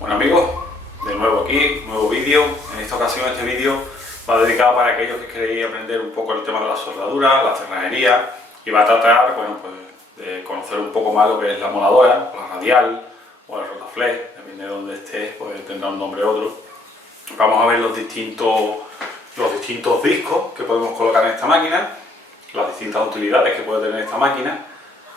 Bueno amigos, de nuevo aquí, nuevo vídeo. En esta ocasión este vídeo va dedicado para aquellos que queréis aprender un poco el tema de la soldadura, la cerrajería, y va a tratar, bueno, pues de conocer un poco más lo que es la moladora, o la radial, o el rotaflex, depende de donde esté, pues tendrá un nombre u otro. Vamos a ver los distintos discos que podemos colocar en esta máquina, las distintas utilidades que puede tener esta máquina.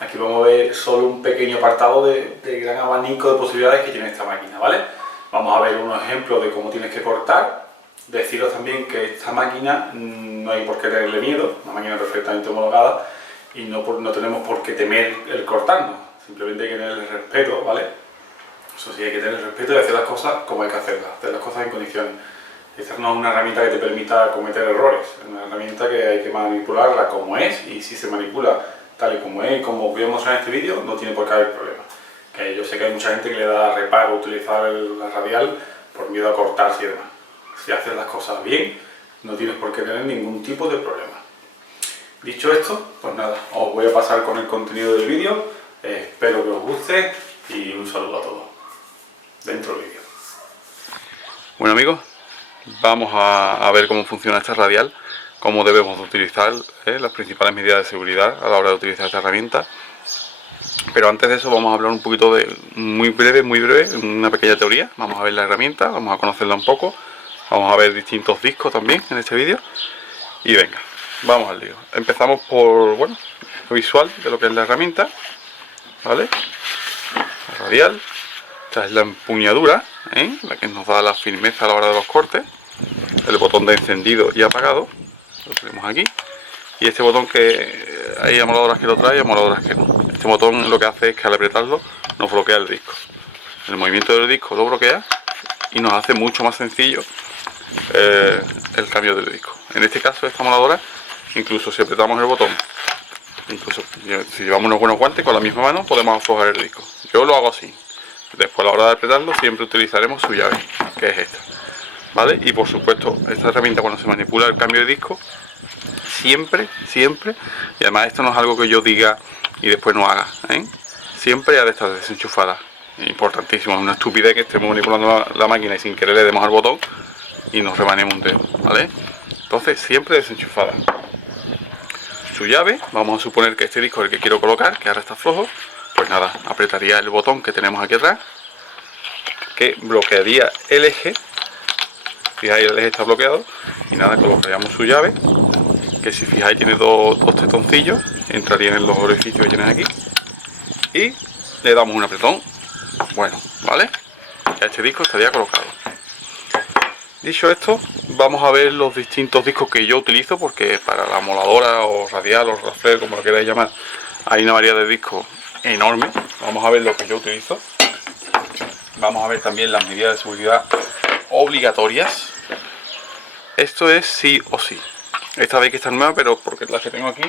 Aquí vamos a ver solo un pequeño apartado del gran abanico de posibilidades que tiene esta máquina, ¿vale? Vamos a ver unos ejemplos de cómo tienes que cortar. Deciros también que esta máquina no hay por qué tenerle miedo, una máquina perfectamente homologada, y no tenemos por qué temer el cortarnos, simplemente hay que tener el respeto, ¿vale? Eso sí, hay que tener el respeto y hacer las cosas como hay que hacerlas, hacer las cosas en condiciones. Esta no es una herramienta que te permita cometer errores, es una herramienta que hay que manipularla como es, y si se manipula tal y como es, como voy a mostrar en este vídeo, no tiene por qué haber problema. Que yo sé que hay mucha gente que le da reparo utilizar la radial por miedo a cortarse y demás. Si haces las cosas bien, no tienes por qué tener ningún tipo de problema. Dicho esto, pues nada, os voy a pasar con el contenido del vídeo. Espero que os guste y un saludo a todos. Dentro del vídeo. Bueno amigos, vamos a ver cómo funciona esta radial, cómo debemos utilizar las principales medidas de seguridad a la hora de utilizar esta herramienta. Pero antes de eso vamos a hablar un poquito de, muy breve, una pequeña teoría. Vamos a ver la herramienta, vamos a conocerla un poco, vamos a ver distintos discos también en este vídeo. Y venga, vamos al lío. Empezamos por, bueno, lo visual de lo que es la herramienta, ¿vale? La radial, esta es la empuñadura, la que nos da la firmeza a la hora de los cortes. El botón de encendido y apagado, lo tenemos aquí. Y este botón que hay amoladoras que lo trae y amoladoras que no. Este botón lo que hace es que al apretarlo nos bloquea el disco. El movimiento del disco lo bloquea y nos hace mucho más sencillo el cambio del disco. En este caso esta amoladora, incluso si apretamos el botón, incluso si llevamos unos buenos guantes, con la misma mano podemos aflojar el disco. Yo lo hago así. Después a la hora de apretarlo siempre utilizaremos su llave, que es esta, ¿vale? Y por supuesto esta herramienta, cuando se manipula el cambio de disco, siempre, y además esto no es algo que yo diga y después no haga, siempre ha de estar desenchufada. Es importantísimo, es una estupidez que estemos manipulando la máquina y sin querer le demos al botón y nos remanemos un dedo, ¿vale? Entonces siempre desenchufada. Su llave, vamos a suponer que este disco es el que quiero colocar, que ahora está flojo. Pues nada, apretaría el botón que tenemos aquí atrás, que bloquearía el eje. Fijáis, el eje está bloqueado. Y nada, colocaríamos su llave, que si fijáis tiene dos tetoncillos, entrarían en los orificios que tienes aquí. Y le damos un apretón. Bueno, ¿vale? Ya este disco estaría colocado. Dicho esto, vamos a ver los distintos discos que yo utilizo, porque para la moladora o radial o rafler, como lo queráis llamar, hay una variedad de discos enorme. Vamos a ver lo que yo utilizo. Vamos a ver también las medidas de seguridad obligatorias. Esto es sí o sí. Esta vez que está nueva, pero porque las que tengo aquí,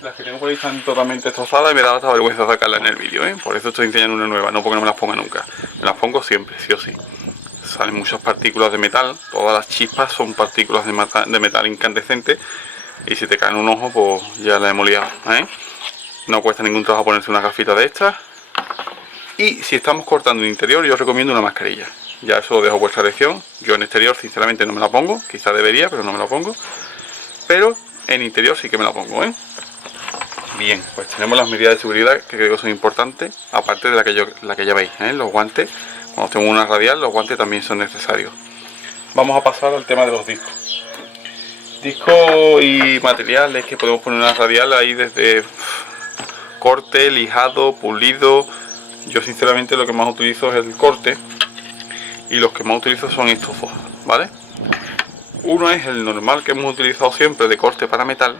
las que tengo por ahí están totalmente destrozadas y me da hasta vergüenza sacarlas en el vídeo, Por eso estoy enseñando una nueva, no porque no me las ponga nunca. Me las pongo siempre, sí o sí. Salen muchas partículas de metal, todas las chispas son partículas de metal incandescente, y si te cae en un ojo, pues ya la hemos liado, No cuesta ningún trabajo ponerse una gafita de estas. Y si estamos cortando en interior, yo os recomiendo una mascarilla. Ya eso lo dejo a vuestra elección. Yo en exterior sinceramente no me la pongo, quizá debería, pero no me la pongo. Pero en interior sí que me la pongo, Bien, pues tenemos las medidas de seguridad que creo que son importantes, aparte de la que ya veis, los guantes. Cuando tengo una radial, los guantes también son necesarios. Vamos a pasar al tema de los discos. Discos y materiales que podemos poner en una radial, ahí desde corte, lijado, pulido. Yo sinceramente lo que más utilizo es el corte, y los que más utilizo son estos dos, ¿vale? Uno es el normal que hemos utilizado siempre, de corte para metal,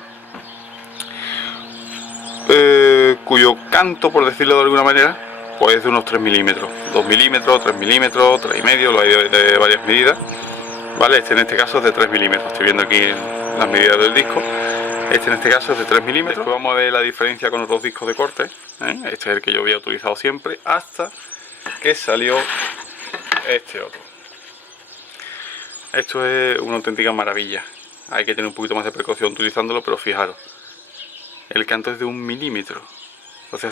cuyo canto, por decirlo de alguna manera, pues es de unos 3 milímetros, 2 milímetros, 3 milímetros, 3,5, lo hay de varias medidas, ¿vale? Este en este caso es de 3 milímetros, estoy viendo aquí las medidas del disco. Este en este caso es de 3 milímetros. Después vamos a ver la diferencia con otros discos de corte. Este es el que yo había utilizado siempre, hasta que salió este otro. Esto es una auténtica maravilla. Hay que tener un poquito más de precaución utilizándolo, pero fijaros, el canto es de 1 milímetro. O sea,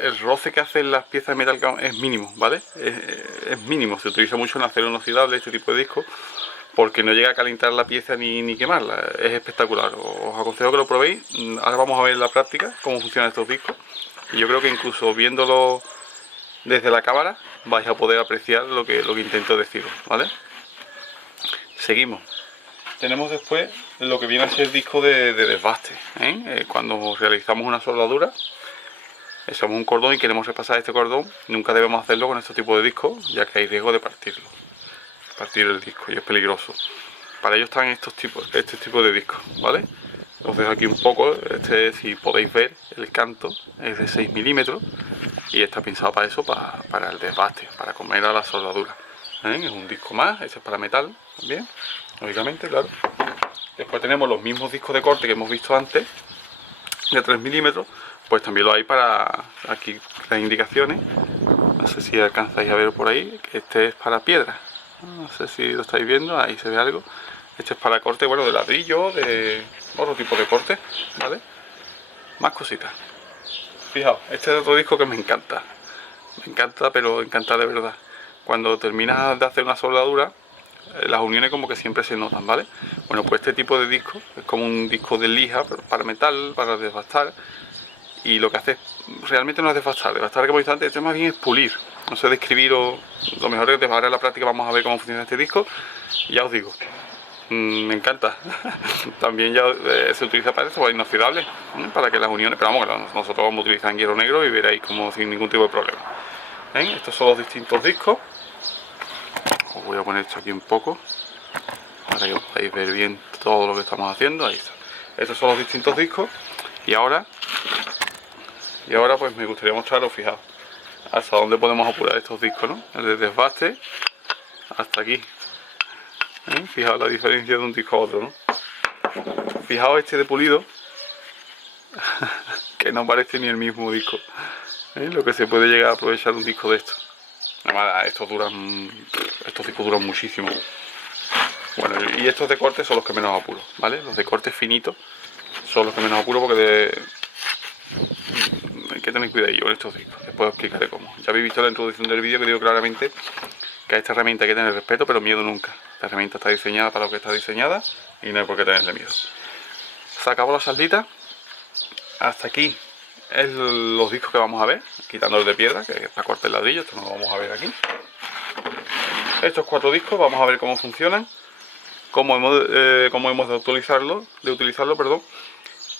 el roce que hacen las piezas de metal es mínimo, ¿vale? Es mínimo, se utiliza mucho en acero inoxidable este tipo de discos, porque no llega a calentar la pieza ni quemarla. Es espectacular, os aconsejo que lo probéis. Ahora vamos a ver en la práctica cómo funcionan estos discos, y yo creo que incluso viéndolo desde la cámara vais a poder apreciar lo que intento deciros, ¿vale? Seguimos. Tenemos después lo que viene a ser el disco de desbaste, ¿eh? Cuando realizamos una soldadura, echamos un cordón y queremos repasar este cordón, nunca debemos hacerlo con este tipo de discos, ya que hay riesgo de partir el disco y es peligroso. Para ello están este tipo de discos, ¿vale? Os dejo aquí un poco. Si podéis ver, el canto es de 6 milímetros y está pensado para eso, para el desbaste, para comer a la soldadura, ¿eh? Es un disco más, este es para metal también, lógicamente, claro. Después tenemos los mismos discos de corte que hemos visto antes, de 3 milímetros, pues también lo hay para, aquí las indicaciones, no sé si alcanzáis a ver por ahí, que este es para piedra, no sé si lo estáis viendo, ahí se ve algo. Este es para corte, bueno, de ladrillo, de otro tipo de corte, ¿vale? Más cositas. Fijaos, este es otro disco que me encanta, pero encanta de verdad. Cuando terminas de hacer una soldadura, las uniones como que siempre se notan, ¿vale? Bueno, pues este tipo de disco es como un disco de lija, pero para metal, para desbastar. Y lo que hace realmente no es desbastar, que hemos visto antes, esto más bien es pulir. No sé describiros, lo mejor es que ahora en la práctica vamos a ver cómo funciona este disco. Y ya os digo, me encanta. También ya se utiliza para esto, para inoxidable, para que las uniones, pero vamos, nosotros vamos a utilizar en hierro negro y veréis como sin ningún tipo de problema. Estos son los distintos discos. Os voy a poner esto aquí un poco para que podáis ver bien todo lo que estamos haciendo. Ahí está. Estos son los distintos discos. Y ahora pues me gustaría mostraros, fijaos, hasta dónde podemos apurar estos discos, ¿no? El de desbaste hasta aquí. Fijaos la diferencia de un disco a otro, ¿no? Fijaos este de pulido, que no parece ni el mismo disco. Lo que se puede llegar a aprovechar un disco de estos. Además, estos discos duran muchísimo. Bueno, y estos de corte son los que menos apuro, ¿vale? Los de corte finito son los que menos apuro, porque hay que tener cuidado con estos discos. Después os explicaré cómo. Ya habéis visto la introducción del vídeo, que digo claramente que a esta herramienta hay que tener respeto, pero miedo nunca. Esta herramienta está diseñada para lo que está diseñada y no hay por qué tenerle miedo. Se acabó la saldita. Hasta aquí es los discos que vamos a ver, quitando el de piedra, que es para cortar el ladrillo. Esto no lo vamos a ver aquí. Estos 4 discos vamos a ver cómo funcionan, cómo hemos de utilizarlo,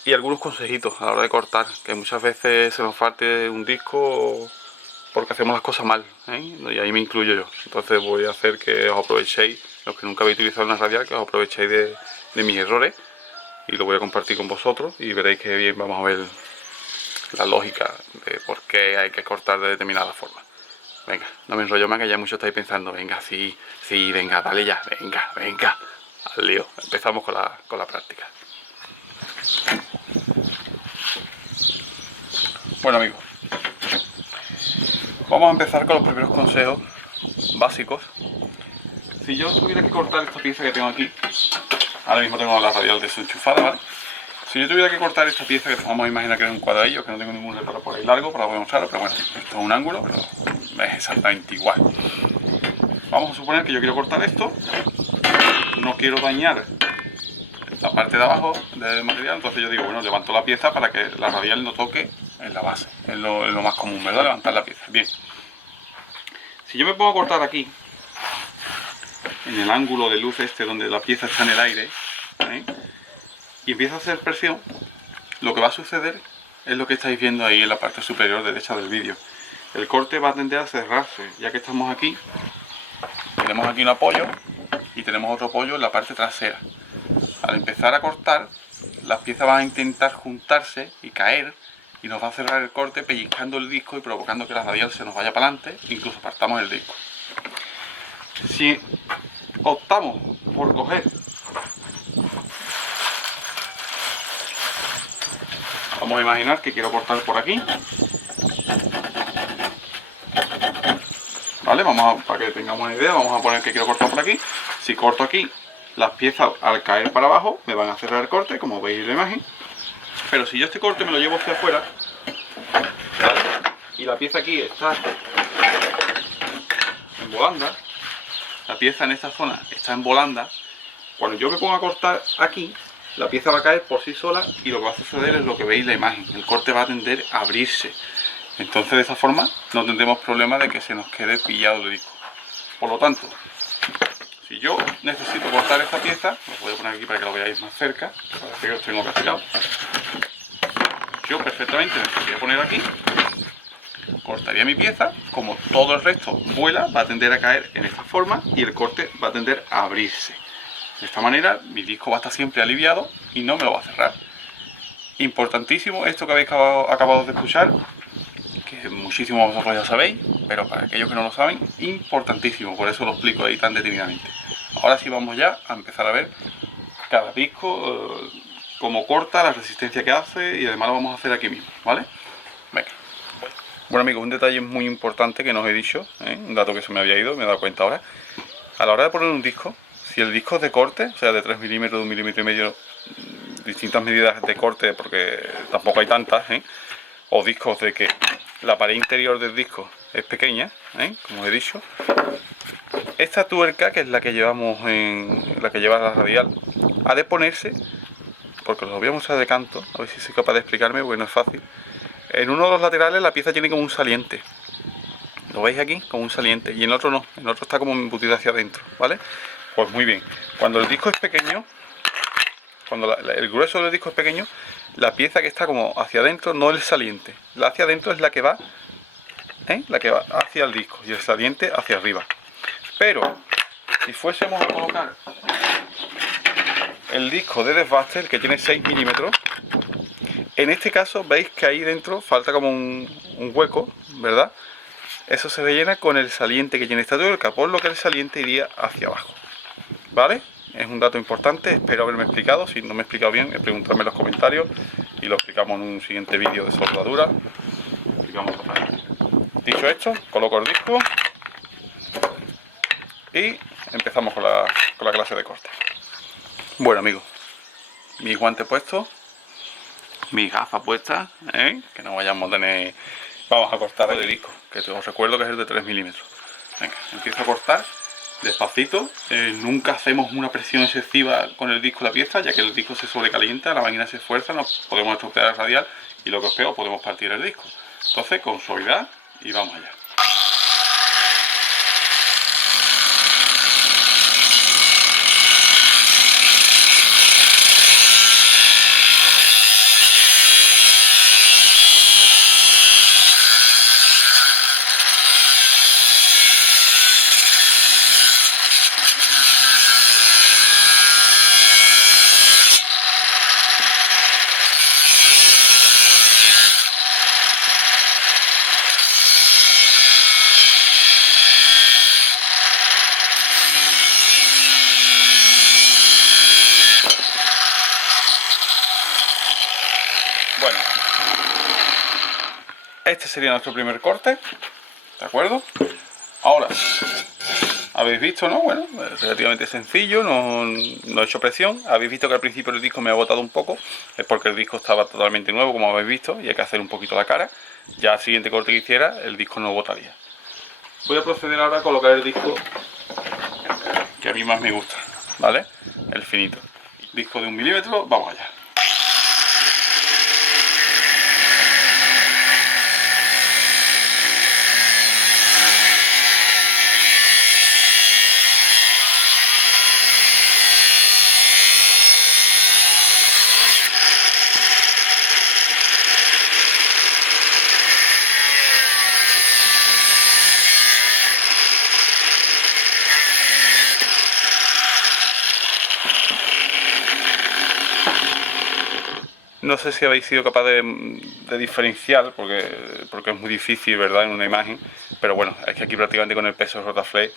y algunos consejitos a la hora de cortar, que muchas veces se nos falte un disco porque hacemos las cosas mal, y ahí me incluyo yo. Entonces voy a hacer que os aprovechéis, los que nunca habéis utilizado una radial, que os aprovechéis de mis errores, y lo voy a compartir con vosotros y veréis que bien vamos a ver la lógica de por qué hay que cortar de determinada forma. Venga, no me enrollo más, que ya muchos estáis pensando, venga, sí, venga, dale ya, venga, al lío. Empezamos con la práctica. Bueno, amigos, vamos a empezar con los primeros consejos básicos. Si yo tuviera que cortar esta pieza que tengo aquí, ahora mismo tengo la radial desenchufada, ¿vale? Si yo tuviera que cortar esta pieza, que vamos a imaginar que es un cuadradillo, que no tengo ningún reparo por ahí largo para poder mostrarlo, pero bueno, esto es un ángulo, pero es exactamente igual. Vamos a suponer que yo quiero cortar esto, no quiero dañar la parte de abajo del material, entonces yo digo, bueno, levanto la pieza para que la radial no toque en la base. Es lo más común, ¿verdad? Levantar la pieza. Bien. Si yo me pongo a cortar aquí, en el ángulo de luz este, donde la pieza está en el aire, y empiezo a hacer presión, lo que va a suceder es lo que estáis viendo ahí en la parte superior derecha del vídeo. El corte va a tender a cerrarse, ya que estamos aquí. Tenemos aquí un apoyo y tenemos otro apoyo en la parte trasera. Al empezar a cortar, las piezas van a intentar juntarse y caer, y nos va a cerrar el corte pellizcando el disco y provocando que la radial se nos vaya para adelante, incluso partamos el disco. Si optamos por coger, vamos a imaginar que quiero cortar por aquí, ¿vale? Para que tengamos una idea, vamos a poner que quiero cortar por aquí. Si corto aquí, las piezas al caer para abajo me van a cerrar el corte, como veis en la imagen. Pero si yo este corte me lo llevo hacia afuera, ¿vale? la pieza aquí está en volanda, la pieza en esta zona está en volanda, cuando yo me pongo a cortar aquí, la pieza va a caer por sí sola y lo que va a suceder es lo que veis en la imagen, el corte va a tender a abrirse. Entonces de esa forma no tendremos problema de que se nos quede pillado el disco. Por lo tanto, si yo necesito cortar esta pieza, os voy a poner aquí para que lo veáis más cerca, parece que os tengo castigado. Yo perfectamente me podría poner aquí, cortaría mi pieza, como todo el resto vuela, va a tender a caer en esta forma y el corte va a tender a abrirse. De esta manera mi disco va a estar siempre aliviado y no me lo va a cerrar. Importantísimo esto que habéis acabado de escuchar, que muchísimos de vosotros ya sabéis, pero para aquellos que no lo saben, importantísimo, por eso lo explico ahí tan detenidamente. Ahora sí vamos ya a empezar a ver cada disco, cómo corta, la resistencia que hace y además lo vamos a hacer aquí mismo, ¿vale? Venga. Bueno amigos, un detalle muy importante que no os he dicho, un dato que se me había ido, me he dado cuenta ahora. A la hora de poner un disco, si el disco es de corte, o sea de 3 milímetros, de 1,5 milímetros, distintas medidas de corte porque tampoco hay tantas, o discos de que la pared interior del disco es pequeña, como he dicho, esta tuerca, que es la que llevamos la que lleva la radial, ha de ponerse, porque os lo voy a mostrar de canto, a ver si soy capaz de explicarme, porque no es fácil. En uno de los laterales la pieza tiene como un saliente, lo veis aquí, como un saliente, y en otro no, en otro está como embutido hacia adentro, ¿vale? Pues muy bien, cuando el disco es pequeño, cuando el grueso del disco es pequeño, la pieza que está como hacia adentro no es el saliente, la hacia adentro es la que va hacia el disco y el saliente hacia arriba. Pero si fuésemos a colocar el disco de desbaste, el que tiene 6 milímetros, en este caso veis que ahí dentro falta como un hueco, ¿verdad? Eso se rellena con el saliente que tiene esta tuerca, por lo que el saliente iría hacia abajo, ¿vale? Es un dato importante, espero haberme explicado. Si no me he explicado bien, preguntadme en los comentarios y lo explicamos en un siguiente vídeo de soldadura. Dicho esto, coloco el disco y empezamos con la clase de corte. Bueno amigos, mis guantes puestos, mis gafas puestas, que no vayamos a tener... Vamos a cortar el disco, que os recuerdo que es el de 3 milímetros. Venga, empiezo a cortar despacito, nunca hacemos una presión excesiva con el disco de la pieza, ya que el disco se sobrecalienta, la máquina se esfuerza, nos podemos estropear el radial y lo que os peor, podemos partir el disco. Entonces, con suavidad y vamos allá. Bueno, este sería nuestro primer corte, ¿de acuerdo? Ahora, habéis visto, ¿no? Bueno, es relativamente sencillo, no he hecho presión. Habéis visto que al principio el disco me ha botado un poco, es porque el disco estaba totalmente nuevo, como habéis visto, y hay que hacer un poquito la cara. Ya al siguiente corte que hiciera, el disco no botaría. Voy a proceder ahora a colocar el disco que a mí más me gusta, ¿vale? El finito. Disco de 1 milímetro, vamos allá. No sé si habéis sido capaz de diferenciar, porque es muy difícil, ¿verdad?, en una imagen, pero bueno, es que aquí prácticamente con el peso de Rotaflex,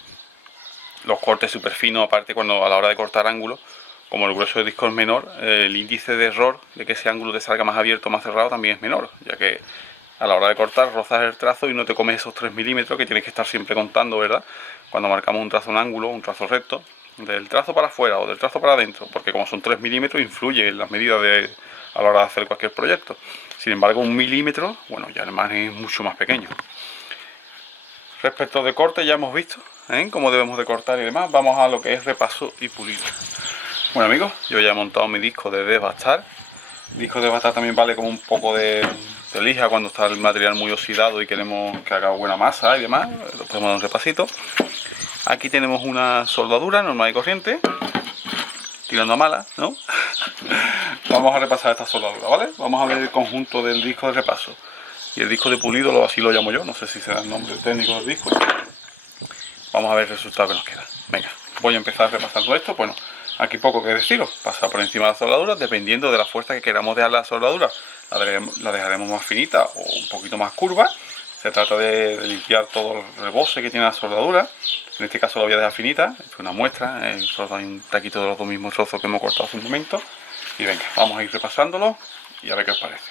los cortes súper finos, aparte cuando a la hora de cortar ángulos, como el grueso del disco es menor, el índice de error de que ese ángulo te salga más abierto o más cerrado también es menor, ya que a la hora de cortar rozas el trazo y no te comes esos 3 milímetros que tienes que estar siempre contando, ¿verdad?, cuando marcamos un trazo en ángulo, un trazo recto, del trazo para afuera o del trazo para adentro, porque como son 3 milímetros influye en las medidas a la hora de hacer cualquier proyecto. Sin embargo, 1 milímetro, bueno, ya el margen es mucho más pequeño. Respecto de corte, ya hemos visto cómo debemos de cortar y demás. Vamos a lo que es repaso y pulido. Bueno amigos, yo ya he montado mi disco de desbastar. El disco de desbastar también vale como un poco de lija cuando está el material muy oxidado y queremos que haga buena masa y demás. Lo podemos dar un repasito. Aquí tenemos una soldadura normal y corriente, tirando a mala, ¿no? Vamos a repasar esta soldadura, ¿vale? Vamos a ver el conjunto del disco de repaso. Y el disco de pulido, así lo llamo yo, no sé si será el nombre técnico del disco. Vamos a ver el resultado que nos queda. Venga, voy a empezar repasando esto. Bueno, aquí poco que deciros. Pasar por encima de la soldadura, dependiendo de la fuerza que queramos dejar la soldadura. La dejaremos más finita o un poquito más curva. Se trata de limpiar todo el rebose que tiene la soldadura. En este caso la voy a dejar finita. Esto es una muestra. Solo hay un taquito de los dos mismos trozos que hemos cortado hace un momento. Y venga, vamos a ir repasándolo y a ver qué os parece.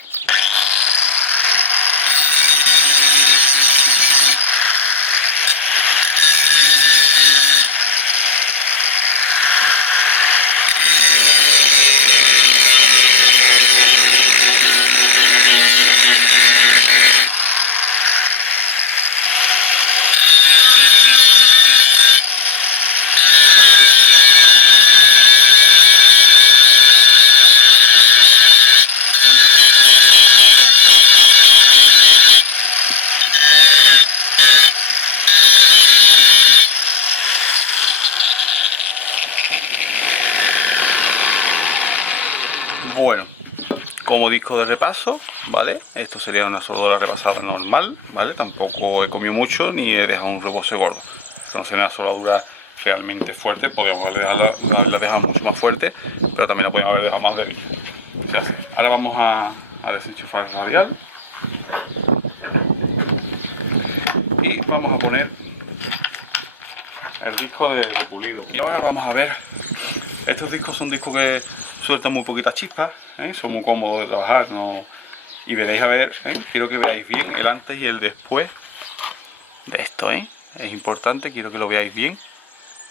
Bueno, como disco de repaso, ¿vale? Esto sería una soldadura repasada normal, ¿vale? Tampoco he comido mucho ni he dejado un rebose gordo. Esto no sería una soldadura realmente fuerte, podríamos haberla dejado mucho más fuerte, pero también la podríamos haber dejado más débil. Se hace. Ahora vamos a desenchufar el radial y vamos a poner el disco de pulido. Y ahora vamos a ver, estos discos son discos que sueltan muy poquitas chispas, son muy cómodos de trabajar, ¿no? Y veréis a ver, quiero que veáis bien el antes y el después de esto, es importante, quiero que lo veáis bien,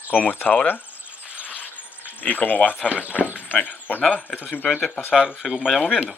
cómo está ahora y cómo va a estar después. Venga, pues nada, esto simplemente es pasar según vayamos viendo.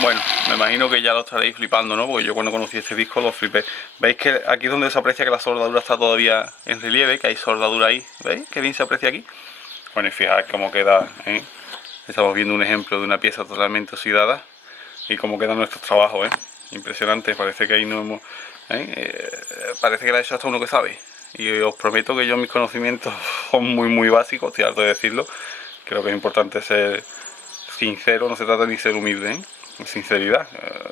Bueno, me imagino que ya lo estaréis flipando, ¿no? Porque yo cuando conocí este disco lo flipé. ¿Veis que aquí es donde se aprecia que la soldadura está todavía en relieve? Que hay soldadura ahí, ¿veis? Que bien se aprecia aquí. Bueno, y fijaos cómo queda, Estamos viendo un ejemplo de una pieza totalmente oxidada. Y cómo quedan nuestros trabajos, Impresionante, parece que ahí no hemos... parece que lo ha hecho hasta uno que sabe. Y os prometo que yo mis conocimientos son muy básicos, estoy harto de decirlo. Creo que es importante ser sincero, no se trata ni de ser humilde, sinceridad.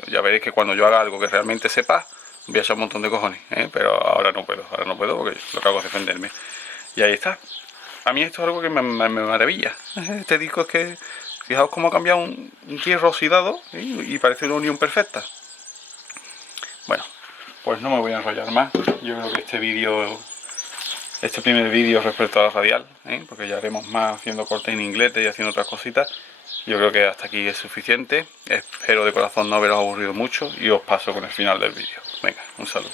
Ya veréis que cuando yo haga algo que realmente sepa, voy a echar un montón de cojones, pero ahora no puedo porque lo que hago es defenderme. Y ahí está. A mí esto es algo que me maravilla. Este disco es que, fijaos cómo ha cambiado un hierro oxidado y parece una unión perfecta. Bueno, pues no me voy a enrollar más. Yo creo que este primer vídeo respecto a la radial, porque ya haremos más haciendo cortes en inglete y haciendo otras cositas. Yo creo que hasta aquí es suficiente. Espero de corazón no haberos aburrido mucho y os paso con el final del vídeo. Venga, un saludo.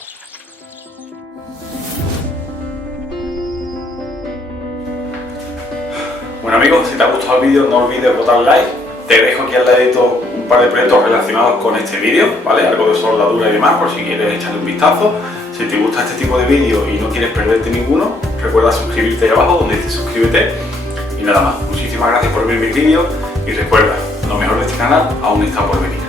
Bueno amigos, si te ha gustado el vídeo no olvides botar like. Te dejo aquí al ladito un par de proyectos relacionados con este vídeo, ¿vale? Algo de soldadura y demás, por si quieres echarle un vistazo. Si te gusta este tipo de vídeos y no quieres perderte ninguno, recuerda suscribirte ahí abajo donde dice suscríbete. Y nada más, muchísimas gracias por ver mis vídeos y recuerda, lo mejor de este canal aún está por venir.